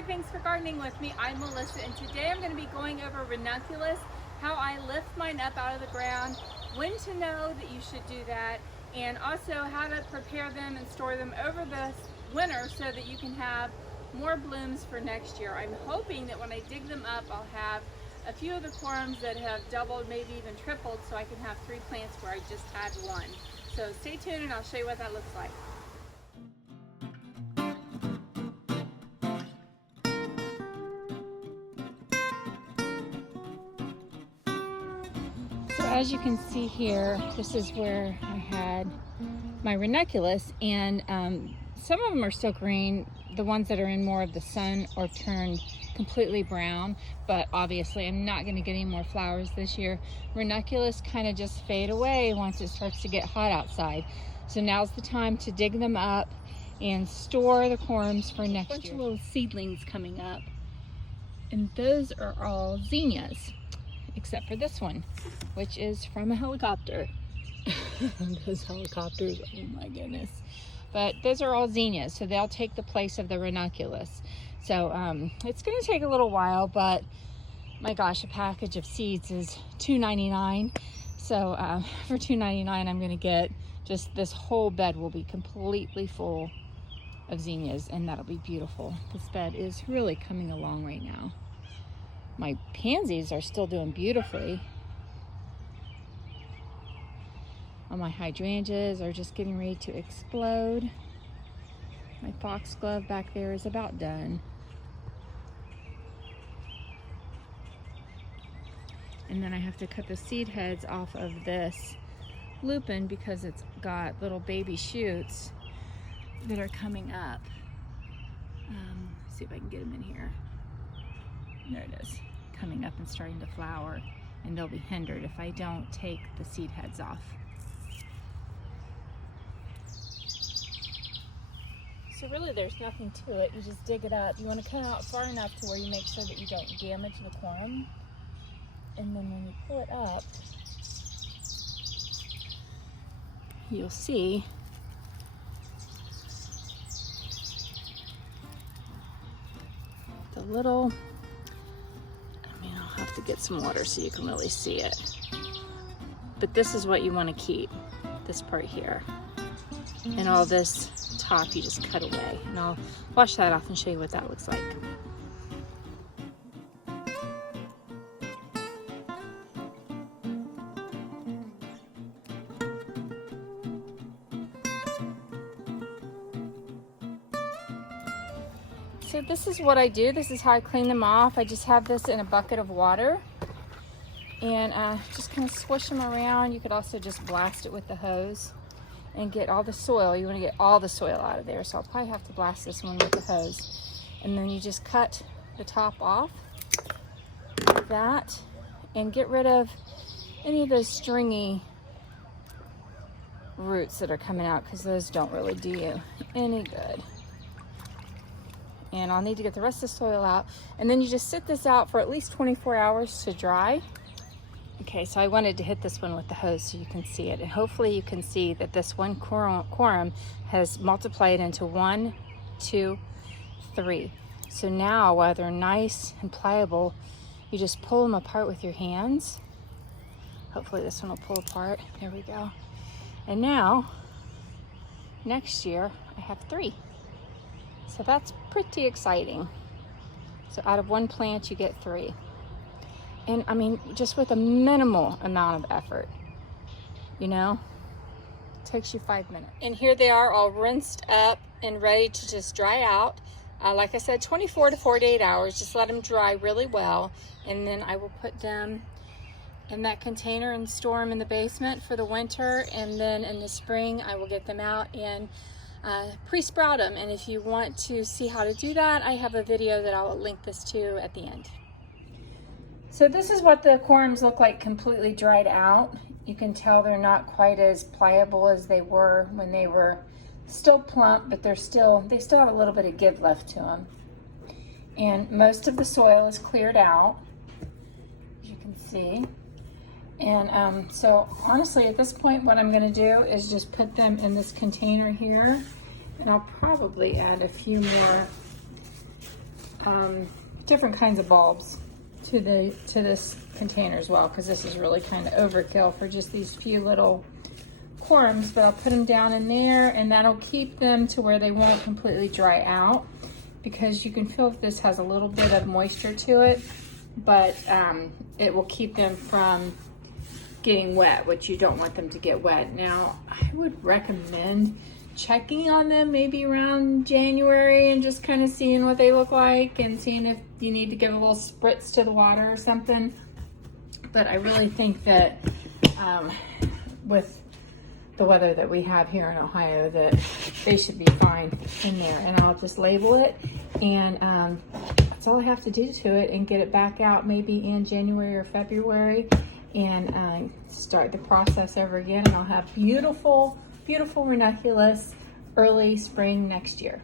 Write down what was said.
Hi, thanks for gardening with me. I'm Melissa, and today I'm going to be going over ranunculus, how I lift mine up out of the ground, when to know that you should do that, and also how to prepare them and store them over the winter so that you can have more blooms for next year. I'm hoping that when I dig them up, I'll have a few of the corms that have doubled, maybe even tripled, so I can have 3 plants where I just had 1. So stay tuned and I'll show you what that looks like. So as you can see here, this is where I had my ranunculus, and some of them are still green. The ones that are in more of the sun are turned completely brown, but obviously I'm not going to get any more flowers this year. Ranunculus kind of just fade away once it starts to get hot outside. So now's the time to dig them up and store the corms for next year. A bunch of little seedlings coming up, and those are all zinnias, except for this one, which is from a helicopter. Those helicopters, oh my goodness. But those are all zinnias, so they'll take the place of the ranunculus. So it's going to take a little while, but my gosh, a package of seeds is $2.99. So for $2.99, I'm going to get just this whole bed will be completely full of zinnias, and that'll be beautiful. This bed is really coming along right now. My pansies are still doing beautifully. All my hydrangeas are just getting ready to explode. My foxglove back there is about done. And then I have to cut the seed heads off of this lupin because it's got little baby shoots that are coming up. Let's see if I can get them in here. There it is, coming up and starting to flower, and they'll be hindered if I don't take the seed heads off. So really there's nothing to it. You just dig it up. You want to cut out far enough to where you make sure that you don't damage the corum. And then when you pull it up, you'll see the little, I'll have to get some water so you can really see it. But this is what you want to keep, this part here. And all this top you just cut away, and I'll wash that off and show you what that looks like. So this is what I do. This is how I clean them off. I just have this in a bucket of water and just kind of swish them around. You could also just blast it with the hose and get all the soil. You want to get all the soil out of there, so I'll probably have to blast this one with the hose. And then you just cut the top off like that and get rid of any of those stringy roots that are coming out, because those don't really do you any good. And I'll need to get the rest of the soil out, and then you just sit this out for at least 24 hours to dry. Okay, so I wanted to hit this one with the hose so you can see it, and hopefully you can see that this one corum has multiplied into 1, 2, 3. So now, while they're nice and pliable, you just pull them apart with your hands. Hopefully this one will pull apart. There we go. And now, next year, I have 3. So that's pretty exciting. So out of 1 plant, you get 3. And I mean, just with a minimal amount of effort, you know, it takes you 5 minutes. And here they are, all rinsed up and ready to just dry out. Like I said, 24 to 48 hours, just let them dry really well. And then I will put them in that container and store them in the basement for the winter. And then in the spring, I will get them out and pre-sprout them. And if you want to see how to do that, I have a video that I'll link this to at the end. So this is what the corms look like completely dried out. You can tell they're not quite as pliable as they were when they were still plump, but they still have a little bit of give left to them. And most of the soil is cleared out, as you can see. And so honestly, at this point, what I'm gonna do is just put them in this container here, and I'll probably add a few more different kinds of bulbs to this container as well, because this is really kind of overkill for just these few little corms. But I'll put them down in there, and that'll keep them to where they won't completely dry out, because you can feel that this has a little bit of moisture to it, but it will keep them from getting wet, which you don't want them to get wet. Now, I would recommend checking on them maybe around January and just kind of seeing what they look like and seeing if you need to give a little spritz to the water or something. But I really think that with the weather that we have here in Ohio, that they should be fine in there. And I'll just label it, and that's all I have to do to it, and get it back out maybe in January or February, and start the process over again, and I'll have beautiful, beautiful ranunculus early spring next year.